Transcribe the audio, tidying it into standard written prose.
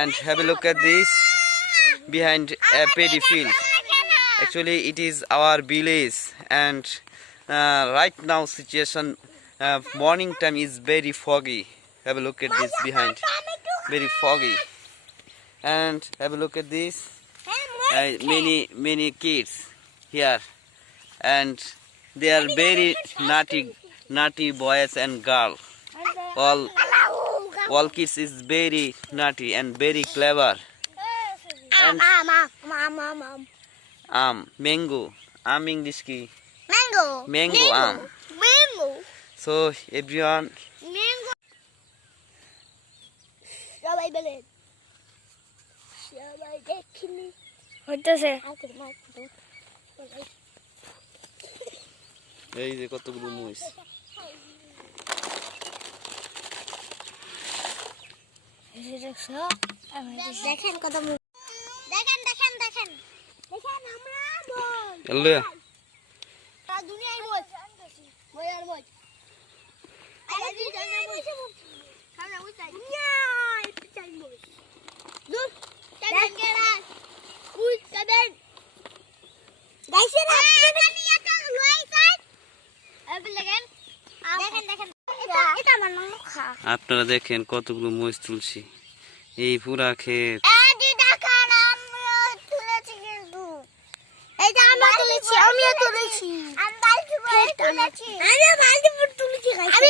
And have a look at this behind a paddy field. Actually it is our village, and right now situation morning time is very foggy. Have a look at this behind, very foggy. And have a look at this, many kids here, and they are very naughty boys and girls. All kids is very naughty and very clever. And mango English ki mango so everyone সবাই বলেন সবাই দেখিনি হইতেছে এই যে কতগুলো মহিষ। দেখেন কত দেখেন দেখেন দেখেন দেখেন আমরা এলে দুনিয়ায় মোজ মোজ আর মোজ আইজি জানা মোজ আমরা উঠাই দুনিয়ায় চাই মোজ লুক দেখেন কুই কাদেন গাইছেন আপনি একটা লই সাইড আপনি দেখেন দেখেন দেখেন এটা আমার নাম খা। আপনারা দেখেন কতগুলো মহিষ তুলছি, এই পুরা ক্ষেত। এই দেখেন আমরা তুলেছি কিন্তু এই যে আমরা তুলেছি আমিও তুলেছি আমি বালতি তুলেছি আমি বালতি তুলেছি আমি